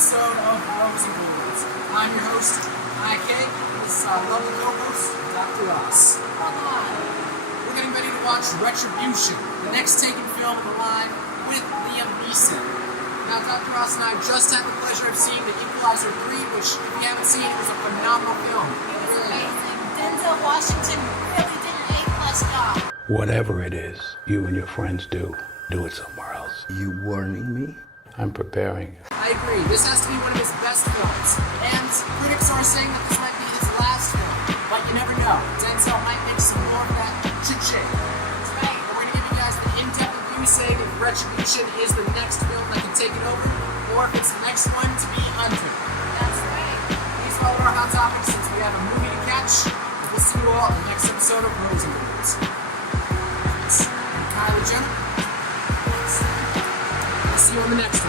episode of Rosengold. I'm your host, IK. This is our lovely co-host, Dr. Ross. We're getting ready to watch Retribution, the next taken film of the line with Neeson. Now, Dr. Ross and I just had the pleasure of seeing the Equalizer 3, which, if you haven't seen, it was a phenomenal film. It was amazing. Denzel Washington really did an A-plus job. Whatever it is you and your friends do it somewhere else. You warning me? I'm preparing you. I agree. This has to be one of his best films. And critics are saying that this might be his last film. But you never know. Denzel might make some more of that cha-ching. That's right. And we're going to give you guys the in-depth review saying if Retribution is the next film that can take it over, or if it's the next one to be under. That's right. These are all of our hot topics since we have a movie to catch. We'll see you all in the next episode of Rosengold. Kylie Jenner. See you on the next